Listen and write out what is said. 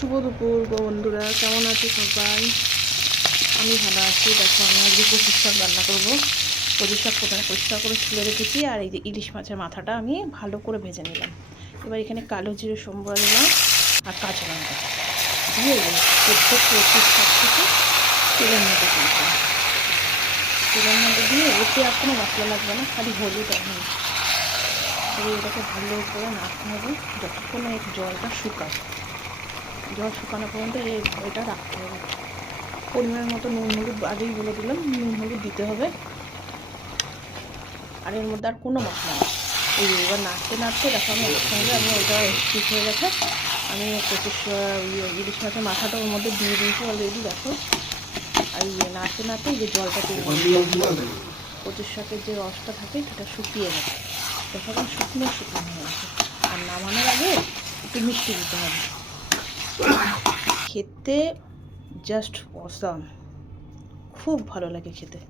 শুভ দুপুর বন্ধুরা, কেমন আছো সবাই? আমি ভালো আছি। দেখো, আমি আজকে কচুর শাক রান্না করবো। কচুর শাক প্রথমে পরিষ্কার করে তুলে রেখেছি, আর এই যে ইলিশ মাছের মাথাটা আমি ভালো করে ভেজে নিলাম। এবার এখানে কালো জিরে সম্বর দিলাম আর কাঁচা লঙ্কা দিয়ে প্রত্যেক কচুর শাকটাকে তেলের মধ্যে দিয়েছি। তেলের মধ্যে দিয়ে এতে আর কোনো মশলা লাগবে না, খালি হলুদ আর নুন। তবে এটাকে ভালো করে নাড়তে হবে যতক্ষণ এর জলটা শুকায়। জল শুকানো পর্যন্ত এটা রাখতে হবে। পরিমাণ মতো নুন হলুদ আগেই বলে দিলাম, নুন হলুদ দিতে হবে। আর এর মধ্যে আর কোনো মশলা নেই। এই এবার নাড়তে নাড়তে দেখো, আমি একসঙ্গে ওইটা ঠিক হয়ে গেছে। আমি ইলিশ মাছের মাথাটা ওর মধ্যে দিয়ে দিয়েছি অলরেডি, দেখো। আর নাড়তে নাড়তে এই যে জলটা তৈরি কচুর শাকের যে রসটা থাকে সেটা শুকিয়ে গেছে। দেখো এখন শুকনো শুকনো হয়ে গেছে। আর নামানোর আগে একটু মিষ্টি দিতে হবে। খেতে জাস্ট অসাম, খুব ভালো লাগে খেতে।